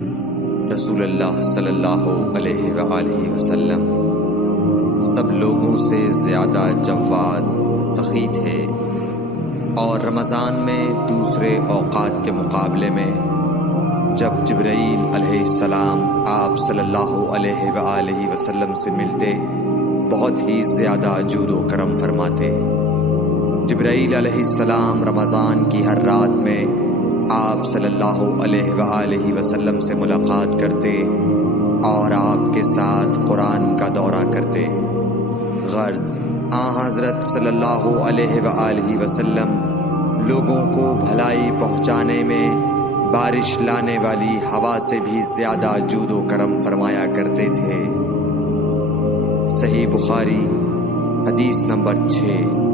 رسول اللہ صلی اللہ علیہ وآلہ وسلم سب لوگوں سے زیادہ جواد سخی تھے، اور رمضان میں دوسرے اوقات کے مقابلے میں جب جبرائیل علیہ السلام آپ صلی اللہ علیہ وآلہ وسلم سے ملتے بہت ہی زیادہ جود و کرم فرماتے۔ جبرائیل علیہ السلام رمضان کی ہر رات میں آپ صلی اللہ علیہ وآلہ وسلم سے ملاقات کرتے اور آپ کے ساتھ قرآن کا دورہ کرتے۔ غرض حضرت صلی اللہ علیہ وآلہ وسلم لوگوں کو بھلائی پہنچانے میں بارش لانے والی ہوا سے بھی زیادہ جود و کرم فرمایا کرتے تھے۔ صحیح بخاری حدیث نمبر 6۔